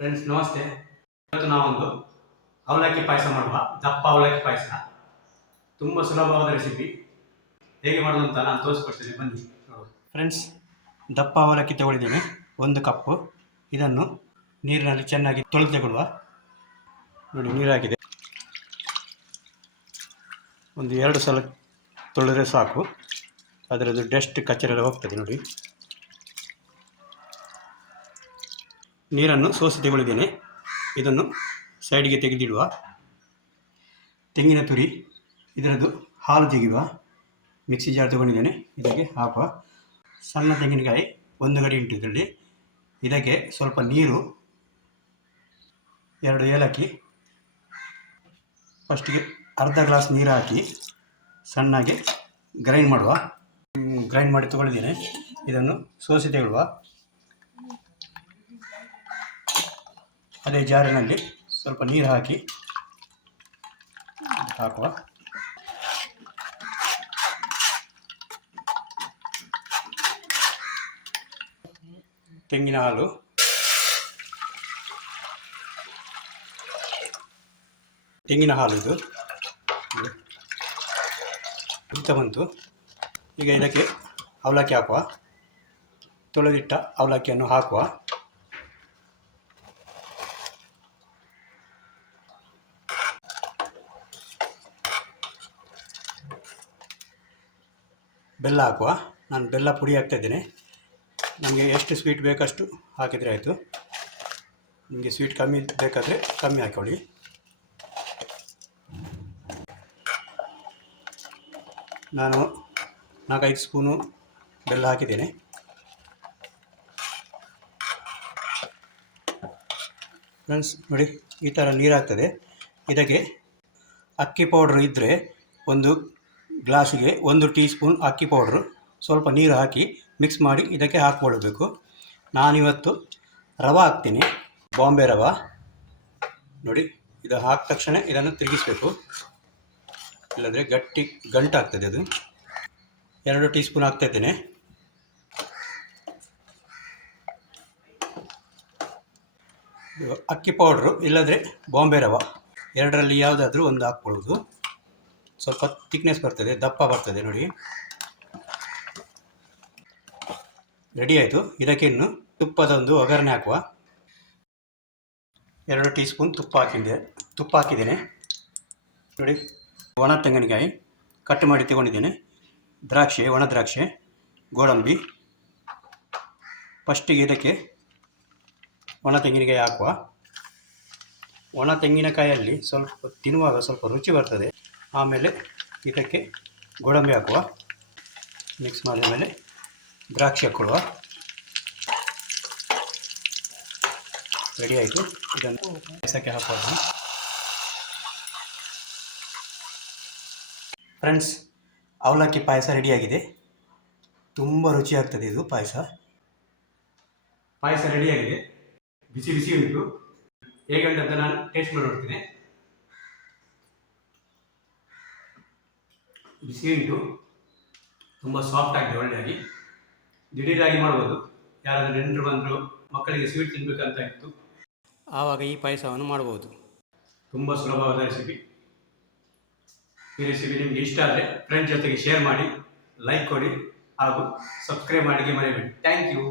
Friends ನಮಸ್ತೆ. ಇವತ್ತು ನಾವೊಂದು ಅವಲಕ್ಕಿ ಪಾಯಸ ಮಾಡುವ. ದಪ್ಪ ಅವಲಕ್ಕಿ ಪಾಯಸ ತುಂಬ ಸುಲಭವಾದ ರೆಸಿಪಿ. ಹೇಗೆ ಮಾಡೋದು ಅಂತ ನಾನು ತೋರಿಸ್ಕೊಡ್ತೇನೆ, ಬನ್ನಿ. ಫ್ರೆಂಡ್ಸ್, ದಪ್ಪ ಅವಲಕ್ಕಿ ತಗೊಂಡಿದ್ದೇನೆ, 1 ಕಪ್ಪು. ಇದನ್ನು ನೀರಿನಲ್ಲಿ ಚೆನ್ನಾಗಿ ತೊಳೆದು ತಗೊಳ್ಳುವ. ನೋಡಿ, ನೀರಾಗಿದೆ. ಒಂದು 2 ಸಲ ತೊಳೆದರೆ ಸಾಕು, ಅದರದ್ದು ಡಸ್ಟ್ ಕಚ್ಚರೆಲ್ಲ ಹೋಗ್ತದೆ. ನೋಡಿ, ನೀರನ್ನು ಸೋಸಿ ತಗೊಳ್ಳಿದ್ದೇನೆ. ಇದನ್ನು ಸೈಡಿಗೆ ತೆಗೆದಿಡುವ. ತೆಂಗಿನ ತುರಿ, ಇದರದ್ದು ಹಾಲು ತೆಗೆಯುವ. ಮಿಕ್ಸಿ ಜಾರ್ ತಗೊಂಡಿದ್ದೇನೆ, ಇದಕ್ಕೆ ಹಾಕುವ. ಸಣ್ಣ ತೆಂಗಿನಕಾಯಿ 1 ಗಡಿ ಉಂಟು ಇದರಲ್ಲಿ. ಇದಕ್ಕೆ ಸ್ವಲ್ಪ ನೀರು, 2 ಏಲಕ್ಕಿ. ಫಸ್ಟಿಗೆ ಅರ್ಧ ಗ್ಲಾಸ್ ನೀರು ಹಾಕಿ ಸಣ್ಣಗೆ ಗ್ರೈಂಡ್ ಮಾಡುವ. ಗ್ರೈಂಡ್ ಮಾಡಿ ತಗೊಂಡಿದ್ದೇನೆ. ಇದನ್ನು ಸೋಸಿ ತೆಗೊಳ್ಳುವ. ಅದೇ ಜಾರಿನಲ್ಲಿ ಸ್ವಲ್ಪ ನೀರು ಹಾಕಿ ಹಾಕುವ. ತೆಂಗಿನ ಹಾಲು, ಇದು ಕುದಿತ ಬಂತು. ಈಗ ಇದಕ್ಕೆ ಅವಲಕ್ಕಿ ಹಾಕುವ. ತೊಳೆದಿಟ್ಟ ಅವಲಕ್ಕಿಯನ್ನು ಹಾಕುವ. ಬೆಲ್ಲ ಹಾಕುವ. ನಾನು ಬೆಲ್ಲ ಪುಡಿ ಹಾಕ್ತಾಯಿದ್ದೇನೆ. ನಮಗೆ ಎಷ್ಟು ಸ್ವೀಟ್ ಬೇಕಷ್ಟು ಹಾಕಿದರೆ ಆಯಿತು. ನಿಮಗೆ ಸ್ವೀಟ್ ಕಮ್ಮಿ ಬೇಕಾದರೆ ಕಮ್ಮಿ ಹಾಕೊಳ್ಳಿ. ನಾನು 4-5 ಸ್ಪೂನು ಬೆಲ್ಲ ಹಾಕಿದ್ದೇನೆ. ಫ್ರೆಂಡ್ಸ್ ನೋಡಿ, ಈ ಥರ ನೀರಾಗ್ತದೆ. ಇದಕ್ಕೆ ಅಕ್ಕಿ ಪೌಡ್ರ್ ಇದ್ದರೆ 1 ಗ್ಲಾಸಿಗೆ 1 ಟೀ ಸ್ಪೂನ್ ಅಕ್ಕಿ ಪೌಡ್ರು ಸ್ವಲ್ಪ ನೀರು ಹಾಕಿ ಮಿಕ್ಸ್ ಮಾಡಿ ಇದಕ್ಕೆ ಹಾಕ್ಕೊಳ್ಬೇಕು. ನಾನಿವತ್ತು ರವೆ ಹಾಕ್ತೀನಿ, ಬಾಂಬೆ ರವೆ. ನೋಡಿ, ಇದು ಹಾಕಿದ ತಕ್ಷಣ ಇದನ್ನು ತಿರುಗಿಸಬೇಕು, ಇಲ್ಲಂದರೆ ಗಟ್ಟಿ ಗಂಟಾಗ್ತದೆ ಅದು. 2 ಟೀ ಸ್ಪೂನ್ ಹಾಕ್ತಾಯಿದ್ದೇನೆ. ಅಕ್ಕಿ ಪೌಡ್ರು ಇಲ್ಲದ್ರೆ ಬಾಂಬೆ ರವೆ, 2ರಲ್ಲಿ ಯಾವುದಾದ್ರೂ ಒಂದು ಹಾಕ್ಕೊಳ್ಳೋದು. ಸ್ವಲ್ಪ ಥಿಕ್ನೆಸ್ ಬರ್ತದೆ, ದಪ್ಪ ಬರ್ತದೆ. ನೋಡಿ, ರೆಡಿ ಆಯಿತು. ಇದಕ್ಕೆ ಇನ್ನು ತುಪ್ಪದೊಂದು ಒಗ್ಗರಣೆ ಹಾಕುವ. 2 ಟೀ ಸ್ಪೂನ್ ತುಪ್ಪ ಹಾಕಿದ್ದೇನೆ. ನೋಡಿ, ಒಣ ತೆಂಗಿನಕಾಯಿ ಕಟ್ ಮಾಡಿ ತಗೊಂಡಿದ್ದೇನೆ. ದ್ರಾಕ್ಷಿ, ಒಣ ದ್ರಾಕ್ಷಿ, ಗೋಡಂಬಿ. ಫಸ್ಟಿಗೆ ಇದಕ್ಕೆ ಒಣ ತೆಂಗಿನಕಾಯಿ ಹಾಕುವ. ಒಣ ತೆಂಗಿನಕಾಯಲ್ಲಿ ಸ್ವಲ್ಪ ತಿನ್ನುವಾಗ ಸ್ವಲ್ಪ ರುಚಿ ಬರ್ತದೆ. ಆಮೇಲೆ ಇದಕ್ಕೆ ಗೋಡಂಬಿ ಹಾಕುವ. ಮಿಕ್ಸ್ ಮಾಡಿದ ಮೇಲೆ ದ್ರಾಕ್ಷಿ ಹಾಕ್ಕೊಳ್ಳುವ. ರೆಡಿ ಆಯಿತು. ಇದನ್ನು ಪಾಯಸಕ್ಕೆ ಹಾಕುವ. ಫ್ರೆಂಡ್ಸ್, ಅವಲಕ್ಕಿ ಪಾಯಸ ರೆಡಿಯಾಗಿದೆ. ತುಂಬ ರುಚಿಯಾಗ್ತದೆ ಇದು ಪಾಯಸ. ರೆಡಿಯಾಗಿದೆ, ಬಿಸಿ ಬಿಸಿ ಉಂಟು. ಹೇಗೆ ಉಂಟಂತ ನಾನು ಟೇಸ್ಟ್ ಮಾಡಿ ನೋಡ್ತೀನಿ. ಬಿಸಿ ಉಂಟು, ತುಂಬ ಸಾಫ್ಟ್ ಆಗಿದೆ, ಒಳ್ಳೆಯಾಗಿ. ದಿಢೀರಾಗಿ ಮಾಡ್ಬೋದು. ಯಾರಾದರೂ ನೆಂಟರು ಬಂದರು, ಮಕ್ಕಳಿಗೆ ಸ್ವೀಟ್ ತಿನ್ನಬೇಕಂತ ಇತ್ತು, ಆವಾಗ ಈ ಪಾಯಸವನ್ನು ಮಾಡ್ಬೋದು. ತುಂಬ ಸುಲಭವಾದ ರೆಸಿಪಿ. ಈ ರೆಸಿಪಿ ನಿಮಗೆ ಇಷ್ಟ ಆದರೆ ಫ್ರೆಂಡ್ಸ್ ಜೊತೆಗೆ ಶೇರ್ ಮಾಡಿ, ಲೈಕ್ ಕೊಡಿ ಹಾಗೂ ಸಬ್ಸ್ಕ್ರೈಬ್ ಮಾಡಿಗೆ ಮರಿಬೇಡಿ. Thank you.